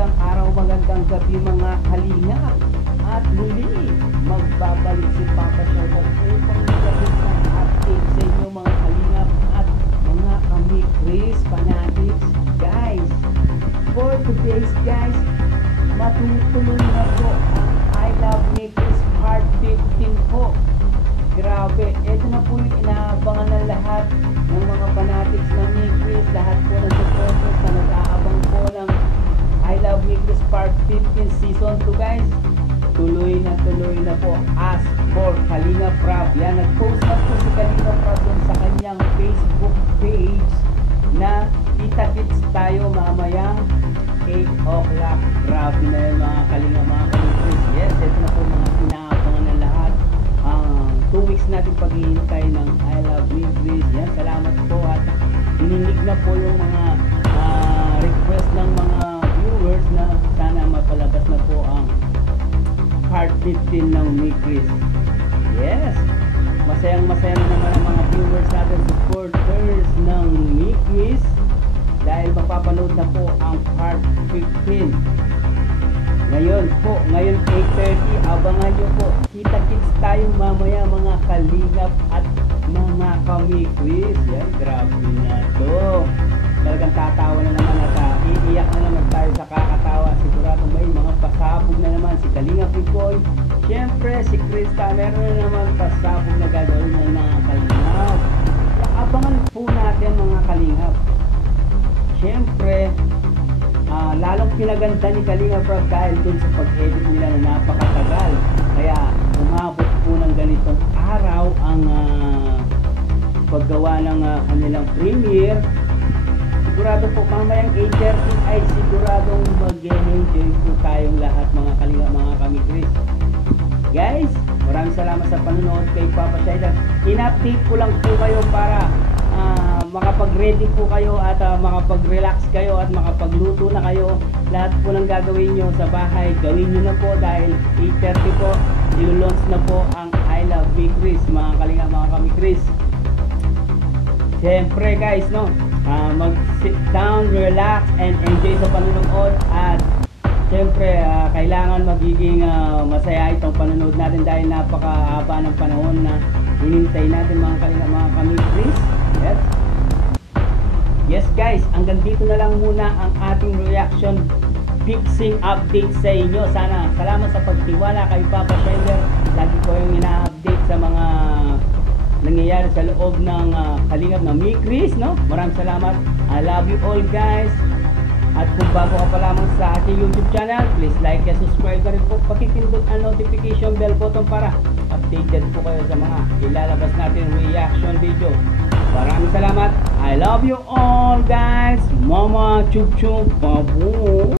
magandang araw, magandang gabi mga kalingap. At muli, magbabalik si Papa Shoutout upang magabit ng update sa inyo mga kalingap at mga kami-Chris fanatics. Guys, for today's guys, matutuloy na po ang I Love Me Chris Part 15 po. Grabe, ito na po yung inaabangan ng lahat ng mga fanatics ng ni Chris, lahat po ng supporters na nag-aabang po ng I Love Me Chris Part 15 Season 2 guys. Tuloy na po as for Kalinga Prab. Yan, nag-post na po si Kalinga Prab sa kanyang Facebook page na kita-kits tayo mamayang 8 o'clock. Grabe na yun mga Kalinga, mga Kalinga. Yes, ito na po mga inaabangan ng lahat. 2 weeks natin paghihintay ng I Love Me Chris. Yan, salamat po at dininig na po yung mga request ng mga viewers na sana mapalabas na po ang Part 15 ng Me Chris. Yes, masayang-masaya na naman ang mga viewers natin, supporters ng Me Chris, dahil mapapanood na po ang Part 15 ngayon 8:30. Abangan nyo po, kita-kits tayo mamaya mga kalingap at mga kami Chris. Yan, grabe na to, talagang tatawa na naman at iiyak na naman tayo sa kakatawa. Sigurado may mga pasabog na naman si Kalinga Picoy, syempre si Krista, meron na naman pasabog na gagawin ng mga kalingap. Abangan po natin mga kalingap. Syempre lalong pinaganda ni Kalinga Prab dahil dun sa pag-edit nila na napakatagal, kaya umabot po ng ganitong araw ang paggawa ng kanilang premiere. Sigurado po mamayang 8:30 ay siguradong mag-enjoy po tayong lahat mga Kalinga, mga kami Chris. Guys, maraming salamat sa panonood kay Papa Shaidan. In-update ko lang po kayo para makapag-ready po kayo at makapag-relax kayo at makapagluto na kayo. Lahat po ng gagawin nyo sa bahay, gawin nyo na po dahil 8:30 po, ilo-launch na po ang I Love Me Chris, mga Kalinga, mga kami Chris. Siyempre guys, no, mag-sit down, relax, and enjoy sa panonood. At siyempre, kailangan magiging masaya itong panonood natin dahil napakahaba ng panahon na hinintay natin mga Kalinga, mga kami Chris. Yes guys, hanggang dito na lang muna ang ating reaction fixing update sa inyo. Sana salamat sa pagtiwala kay Papa Shaider. Lagi ko yung ina-update sa mga nangyayari sa loob ng kalingap na Me Chris, no? Maraming salamat. I love you all guys. At kung bago ka pa lamang sa ating YouTube channel, please like and subscribe na rin po. Pakipindot ang notification bell button para updated po kayo sa mga ilalabas natin reaction video. Maraming salamat. I love you all guys. Mama chup chup babu.